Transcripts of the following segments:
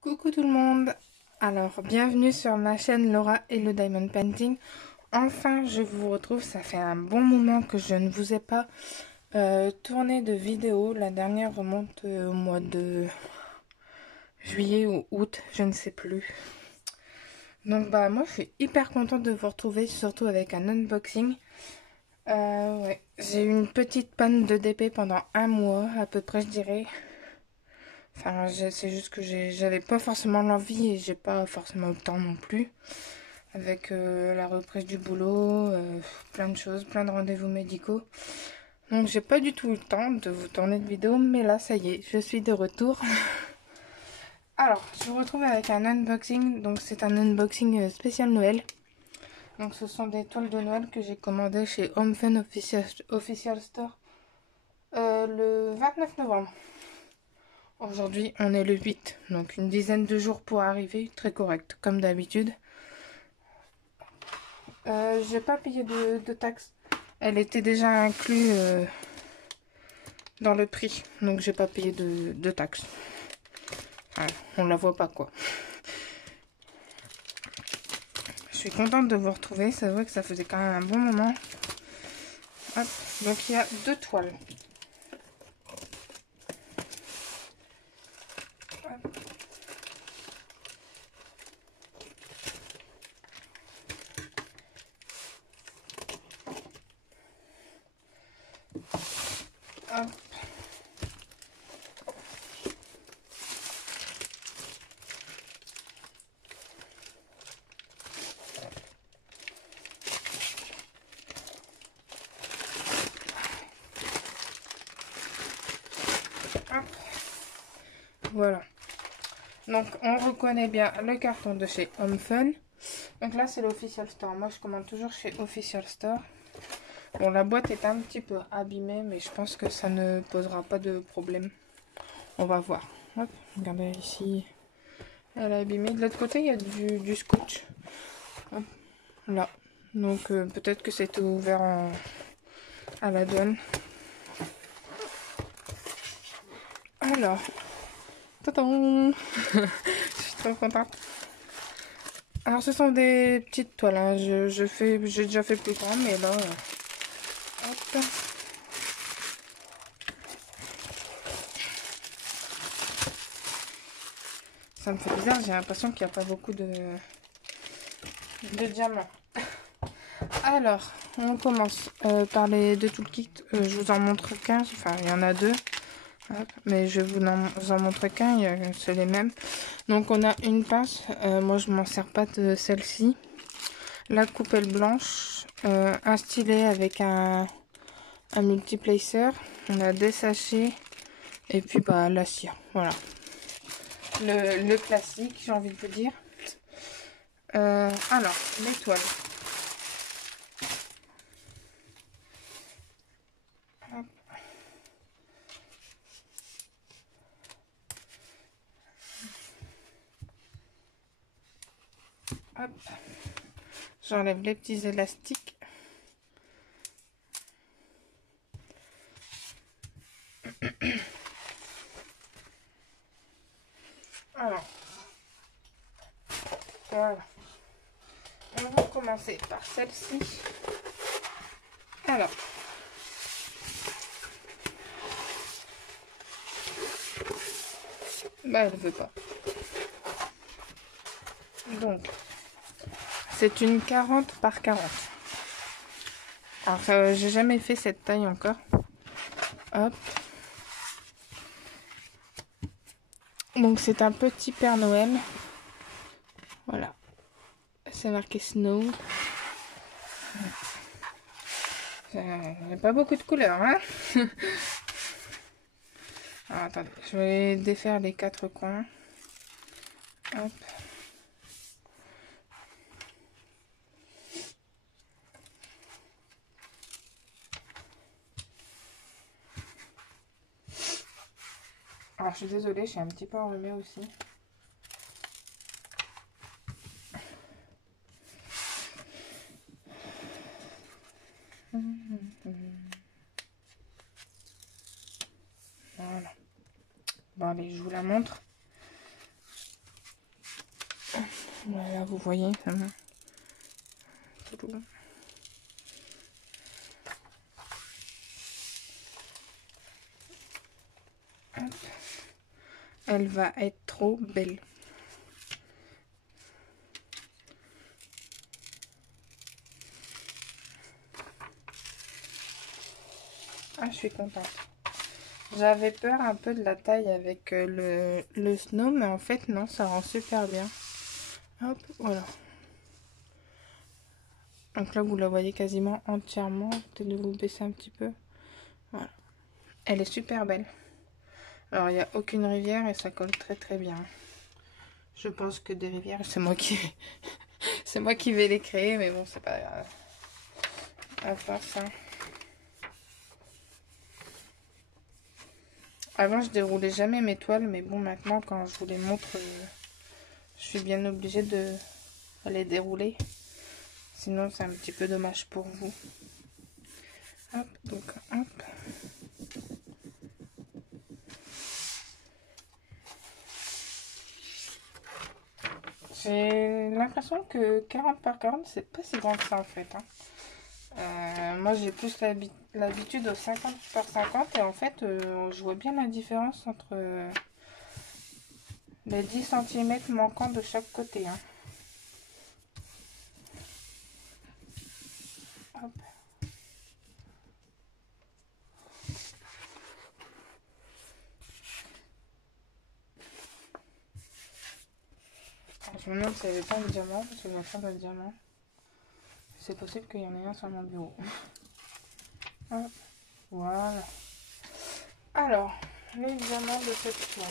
Coucou tout le monde. Alors, bienvenue sur ma chaîne Laura et le Diamond Painting. Enfin, je vous retrouve. Ça fait un bon moment que je ne vous ai pas tourné de vidéo. La dernière remonte au mois de juillet ou août, je ne sais plus. Donc moi je suis hyper contente de vous retrouver, surtout avec un unboxing. Ouais. J'ai eu une petite panne de DP pendant un mois à peu près, je dirais. Enfin, c'est juste que j'avais pas forcément l'envie et j'ai pas forcément le temps non plus. Avec la reprise du boulot, plein de choses, plein de rendez-vous médicaux. Donc j'ai pas du tout eu le temps de vous tourner de vidéo, mais là ça y est, je suis de retour. Alors, je vous retrouve avec un unboxing. Donc c'est un unboxing spécial Noël. Donc ce sont des toiles de Noël que j'ai commandées chez Home Fun Official Store le 29 novembre. Aujourd'hui, on est le 8, donc une dizaine de jours pour arriver, très correct, comme d'habitude. J'ai pas payé de taxes. Elle était déjà inclue dans le prix, donc j'ai pas payé de taxes. Enfin, on la voit pas quoi. Je suis contente de vous retrouver, c'est vrai que ça faisait quand même un bon moment. Hop. Donc il y a deux toiles. Hop. Hop. Hop. Voilà. Donc on reconnaît bien le carton de chez Home Fun. Donc là c'est l'Official Store. Moi je commande toujours chez Official Store. Bon, la boîte est un petit peu abîmée, mais je pense que ça ne posera pas de problème. On va voir. Hop, regardez ici. Elle est abîmée. De l'autre côté, il y a du scotch. Hop, là. Donc peut-être que c'était ouvert à la douane. Alors, tadam. Je suis trop contente. Alors ce sont des petites toiles. Hein. J'ai déjà fait plus grand, mais là, hop. Ça me fait bizarre. J'ai l'impression qu'il n'y a pas beaucoup de diamants. Alors, on commence par les deux toolkits. Je vous en montre qu'un. Enfin, il y en a deux. Hop, mais je vous en montre qu'un, c'est les mêmes. Donc on a une pince, moi je m'en sers pas de celle-ci. La coupelle blanche, un stylet avec un multiplacer. On a des sachets et puis la cire, voilà. Le classique, j'ai envie de vous dire. Alors, l'étoile. Hop. J'enlève les petits élastiques. Alors, voilà. On va commencer par celle-ci. Alors, elle veut pas. Donc, c'est une 40 par 40. Alors, j'ai jamais fait cette taille encore. Hop. Donc, c'est un petit Père Noël. Voilà. C'est marqué Snow. Il n'y a pas beaucoup de couleurs, hein. Alors, attendez, je vais défaire les quatre coins. Hop. Alors, je suis désolée, je suis un petit peu enrhumée aussi. Voilà. Bon, allez, je vous la montre. Voilà, vous voyez, ça va. Elle va être trop belle. Ah, je suis contente. J'avais peur un peu de la taille avec le snow, mais en fait, non, ça rend super bien. Hop, voilà. Donc là, vous la voyez quasiment entièrement. Peut-être de vous baisser un petit peu. Voilà. Elle est super belle. Alors, il n'y a aucune rivière et ça colle très très bien. Je pense que des rivières, c'est moi qui... c'est moi qui vais les créer, mais bon, c'est pas grave. À part ça. Avant, je déroulais jamais mes toiles, mais bon, maintenant, quand je vous les montre, je suis bien obligée de les dérouler. Sinon, c'est un petit peu dommage pour vous. Hop, donc, hop. J'ai l'impression que 40 par 40, c'est pas si grand que ça en fait. Moi, j'ai plus l'habitude au 50 par 50 et en fait, je vois bien la différence entre les 10 cm manquants de chaque côté. Hein. Hop. Alors, je me demande s'il n'y avait pas de diamant, parce que j'ai plein de diamants. C'est possible qu'il y en ait un sur mon bureau. Hop. Voilà. Alors, les diamants de cette toile.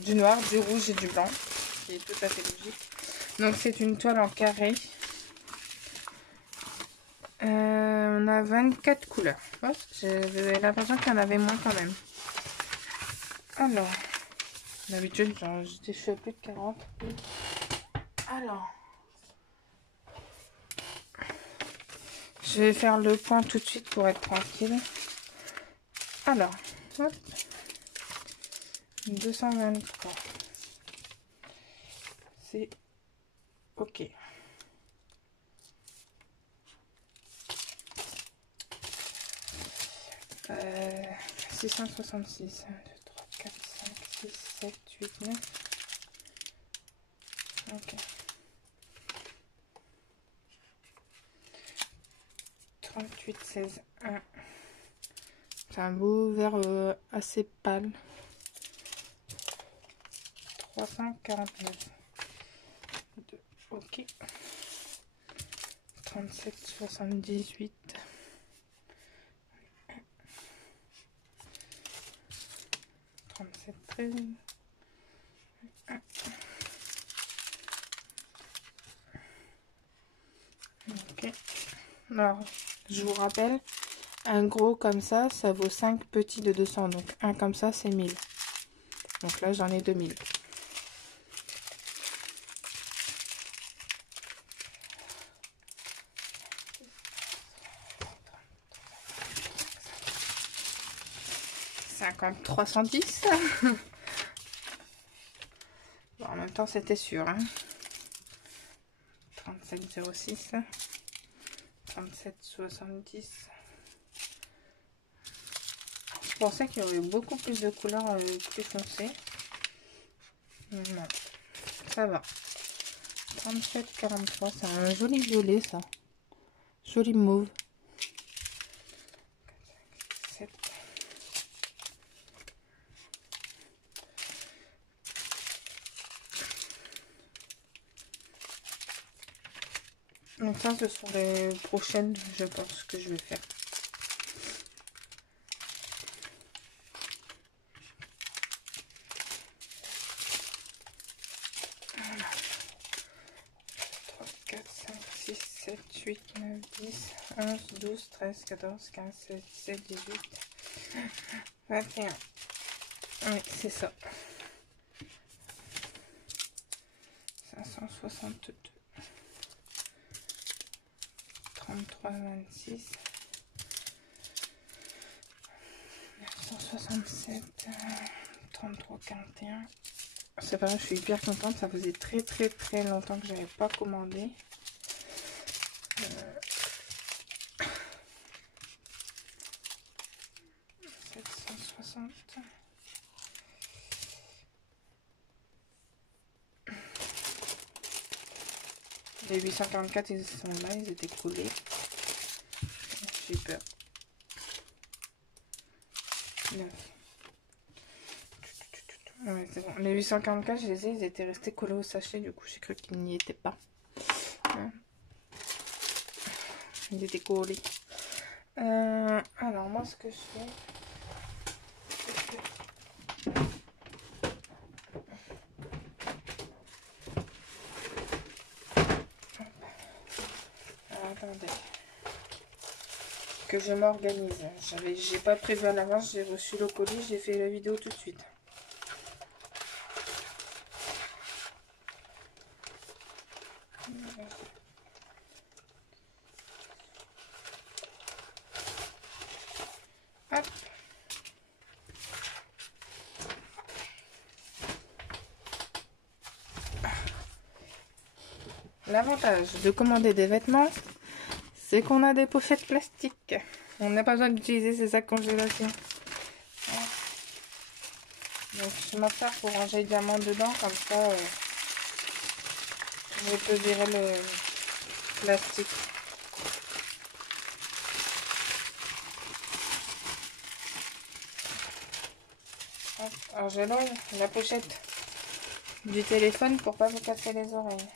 Du noir, du rouge et du blanc, qui est tout à fait logique. Donc c'est une toile en carré. On a 24 couleurs. Oh, j'avais l'impression qu'il y en avait moins quand même. Alors, d'habitude je fais plus de 40. Alors, je vais faire le point tout de suite pour être tranquille. Alors, hop, 223. C'est ok. 666. 1, 2, 3, 4, 5, 6, 7, 8, 9. Ok. 38, 16, 1. C'est un beau vert assez pâle. 349. 2. Ok. 37, 78. 37, 13. Ok. Alors, je vous rappelle, un gros comme ça vaut 5 petits de 200. Donc, un comme ça, c'est 1000. Donc là, j'en ai 2000. « 310. Bon, en même temps, c'était sûr. Hein. 37,06. 37,70. Je pensais qu'il y aurait beaucoup plus de couleurs plus foncées. Non, ça va. 37,43. C'est un joli violet, ça. Joli mauve. 4, 5, 7. Donc ça, ce sont les prochaines, je pense, que je vais faire. Voilà. 3, 4, 5, 6, 7, 8, 9, 10, 11, 12, 13, 14, 15, 16, 17, 18, 21. Oui, c'est ça. 562. 33,26. 967. 33,41. C'est vrai, je suis hyper contente. Ça faisait très longtemps que j'avais pas commandé. 760. Les 844, ils sont là, ils étaient collés. J'ai peur. 9. Ouais, c'est bon. Les 844, je les ai, ils étaient restés collés au sachet, du coup j'ai cru qu'ils n'y étaient pas. Hein. Ils étaient collés. Alors moi ce que je fais, c'est que... Attendez. Que je m'organise. J'ai pas prévu à l'avance, j'ai reçu le colis, j'ai fait la vidéo tout de suite. Hop. L'avantage de commander des vêtements, c'est qu'on a des pochettes plastiques. On n'a pas besoin d'utiliser ces sacs congélation. Donc je m'en sers pour ranger les diamants dedans, comme ça je peux virer le plastique. Hop. Alors je longe la pochette du téléphone pour pas vous casser les oreilles.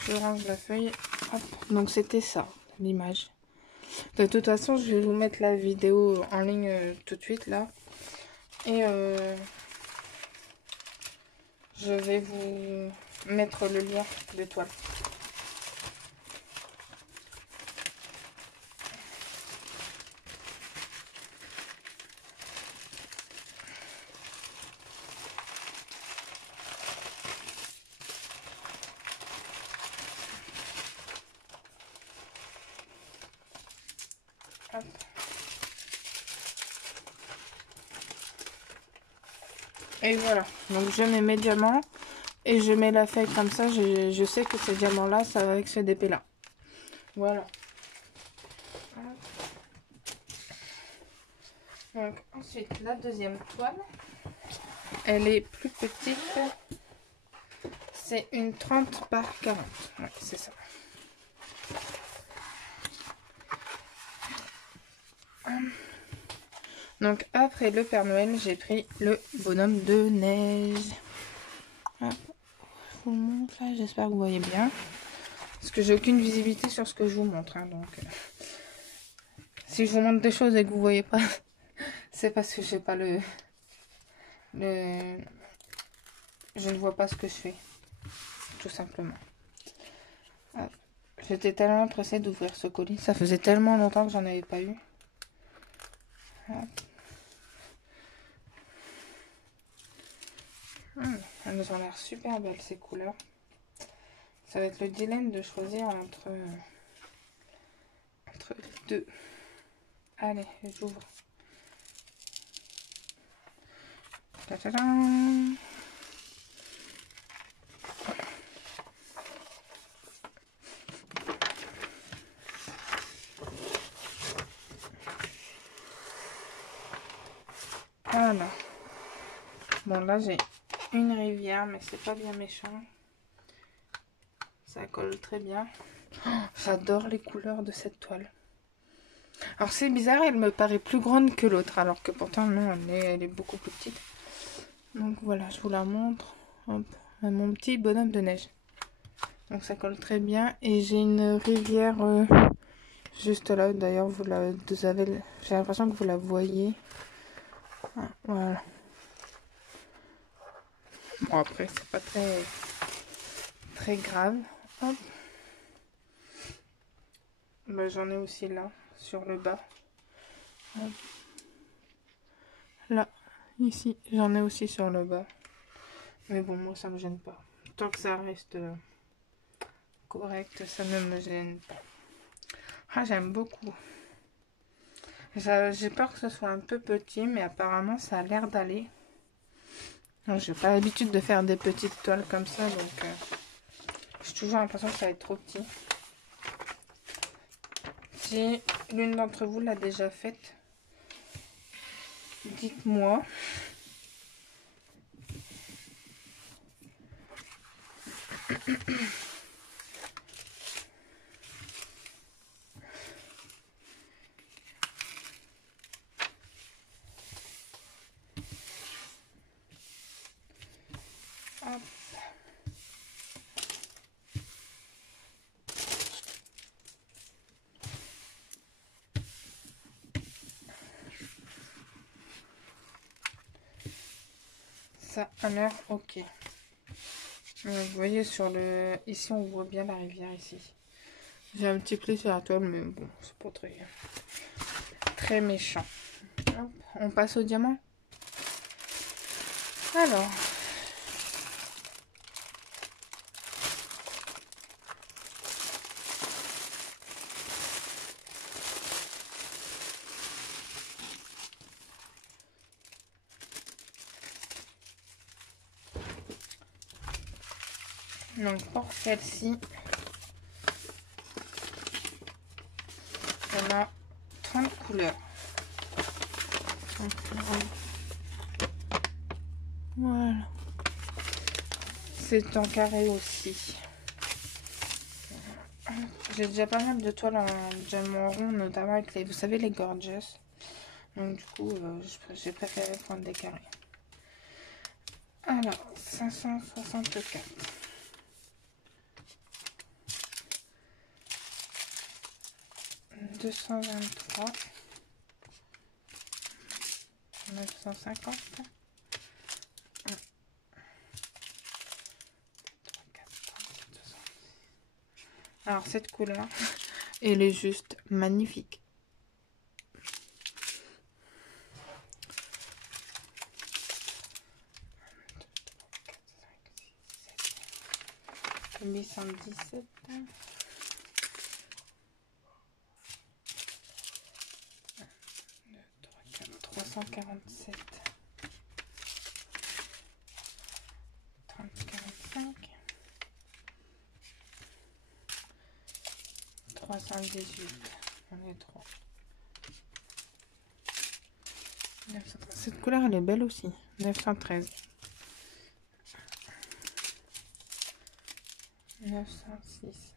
Je range la feuille. Hop. Donc c'était ça, l'image. De toute façon, je vais vous mettre la vidéo en ligne tout de suite là. Et je vais vous mettre le lien de toile. Hop. Et voilà, donc je mets mes diamants et je mets la feuille comme ça, je sais que ce diamant là ça va avec ce DP là. Voilà. Donc ensuite la deuxième toile, elle est plus petite, c'est une 30 par 40, ouais, c'est ça. Donc après le Père Noël, j'ai pris le bonhomme de neige. Hop. Je vous le montre là, j'espère que vous voyez bien. Parce que j'ai aucune visibilité sur ce que je vous montre. Hein, donc si je vous montre des choses et que vous voyez pas, c'est parce que j'ai pas je ne vois pas ce que je fais. Tout simplement. J'étais tellement pressée d'ouvrir ce colis. Ça faisait tellement longtemps que j'en avais pas eu. Hop. Elles ont l'air super belles ces couleurs. Ça va être le dilemme de choisir entre les deux. Allez, j'ouvre. Ta-ta-da! Voilà. Bon, là j'ai une rivière, mais c'est pas bien méchant. Ça colle très bien. Oh, j'adore les couleurs de cette toile. Alors c'est bizarre, elle me paraît plus grande que l'autre, alors que pourtant non, elle est beaucoup plus petite. Donc voilà, je vous la montre. Hop, mon petit bonhomme de neige. Donc ça colle très bien. Et j'ai une rivière juste là. D'ailleurs, j'ai l'impression que vous la voyez. Ah, voilà. Bon, après, c'est pas très grave. Hop. Bah, j'en ai aussi là, sur le bas. Hop. Là, ici, j'en ai aussi sur le bas. Mais bon, moi, ça me gêne pas. Tant que ça reste correct, ça ne me gêne pas. Ah, j'aime beaucoup. J'ai peur que ce soit un peu petit, mais apparemment, ça a l'air d'aller. J'ai pas l'habitude de faire des petites toiles comme ça, donc j'ai toujours l'impression que ça va être trop petit. Si l'une d'entre vous l'a déjà faite, dites-moi. Hop. Ça a l'air ok. Vous voyez sur le... Ici on voit bien la rivière ici. J'ai un petit pli sur la toile mais bon c'est pas très méchant. Hop. On passe au diamant. Alors. Donc pour celle-ci, on a 30 couleurs. Voilà. C'est en carré aussi. J'ai déjà pas mal de toiles en diamant rond, notamment avec les, vous savez, les gorgeous. Donc du coup, j'ai préféré prendre des carrés. Alors, 564. 223. 950. Alors cette couleur, elle est juste magnifique. Le 817. 347. 3045. 318. On est 3. 913. Cette couleur elle est belle aussi. 913. 906.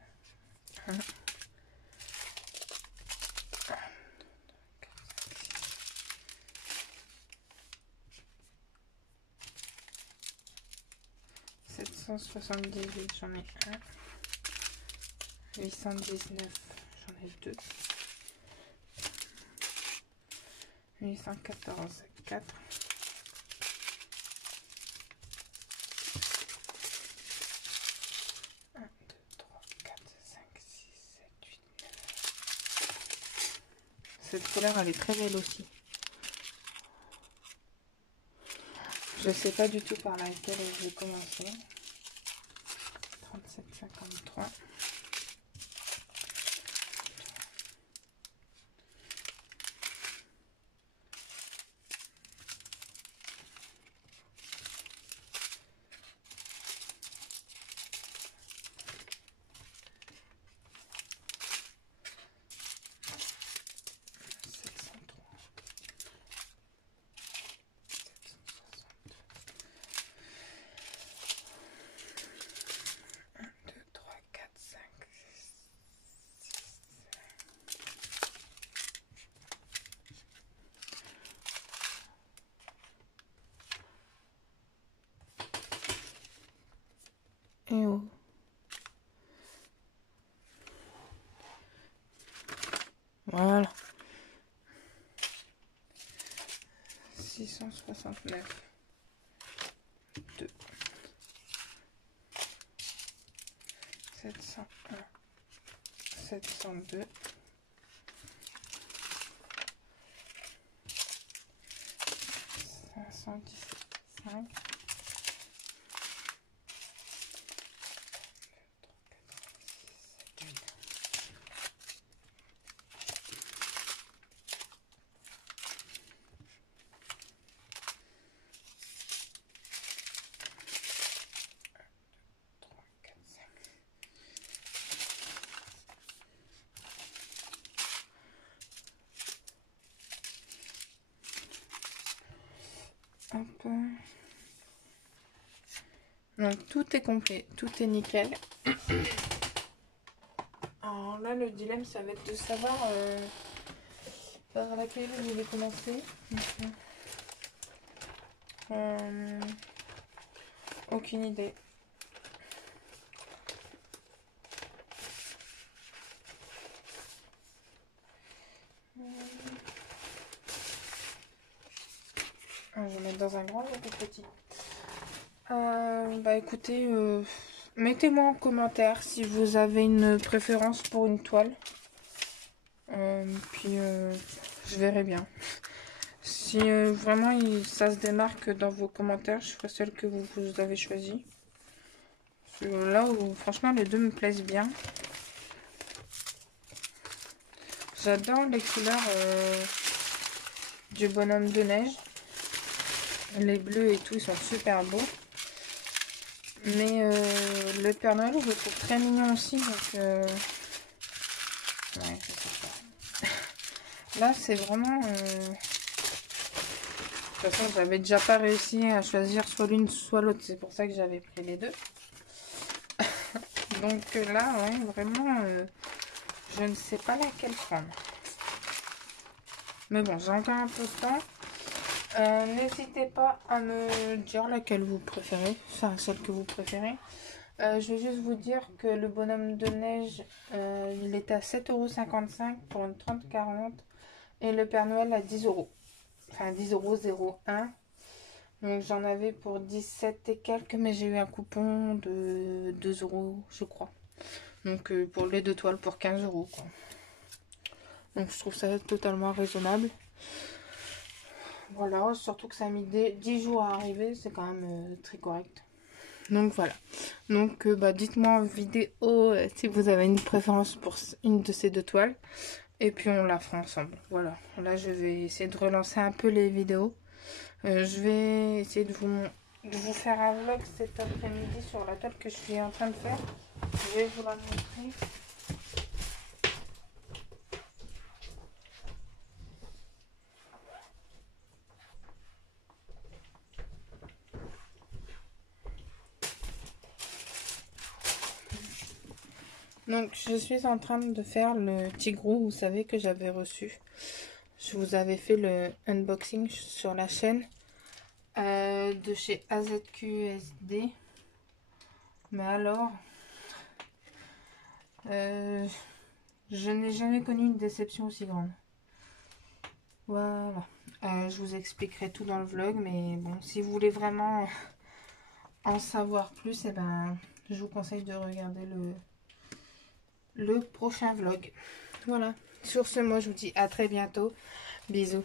778, j'en ai un. 819, j'en ai deux. 814, 4. 1, 2, 3, 4, 5, 6, 7, 8, 9. Cette couleur, elle est très belle aussi. Je sais pas du tout par laquelle je vais commencer. 37, 53. Et oh. Voilà. 669. 2. 701, 702, 517, 5, hop. Donc tout est complet, tout est nickel. Alors là, le dilemme, ça va être de savoir par laquelle je vais commencer. Aucune idée. Je vais mettre dans un grand ou un petit. Bah écoutez, mettez-moi en commentaire si vous avez une préférence pour une toile. Puis je verrai bien. Si vraiment ça se démarque dans vos commentaires, je ferai celle que vous avez choisie. Là où franchement les deux me plaisent bien. J'adore les couleurs du bonhomme de neige. Les bleus et tout, ils sont super beaux. Mais le Père Noël, je le trouve très mignon aussi. Donc, ouais, je sais pas. Là, c'est vraiment... De toute façon, j'avais déjà pas réussi à choisir soit l'une, soit l'autre. C'est pour ça que j'avais pris les deux. Donc là, ouais, vraiment, je ne sais pas laquelle prendre. Mais bon, j'ai encore un peu de temps. N'hésitez pas à me dire laquelle vous préférez, enfin celle que vous préférez. Je vais juste vous dire que le bonhomme de neige, il était à 7,55 € pour une 30-40 et le Père Noël à 10 €. Enfin 10,01 €. Donc j'en avais pour 17 et quelques, mais j'ai eu un coupon de 2 € je crois. Donc pour les deux toiles pour 15 € quoi. Donc je trouve ça totalement raisonnable. Voilà, surtout que ça a mis 10 jours à arriver, c'est quand même très correct. Donc voilà. Donc bah, dites-moi en vidéo si vous avez une préférence pour une de ces deux toiles. Et puis on la fera ensemble. Voilà. Là je vais essayer de relancer un peu les vidéos. Je vais essayer de vous faire un vlog cet après-midi sur la toile que je suis en train de faire. Je vais vous la montrer. Donc je suis en train de faire le Tigrou, vous savez, que j'avais reçu. Je vous avais fait le unboxing sur la chaîne de chez AZQSD. Mais alors, je n'ai jamais connu une déception aussi grande. Voilà. Je vous expliquerai tout dans le vlog, mais bon, si vous voulez vraiment en savoir plus, eh ben, je vous conseille de regarder le prochain vlog. Voilà. Sur ce, moi, je vous dis à très bientôt. Bisous.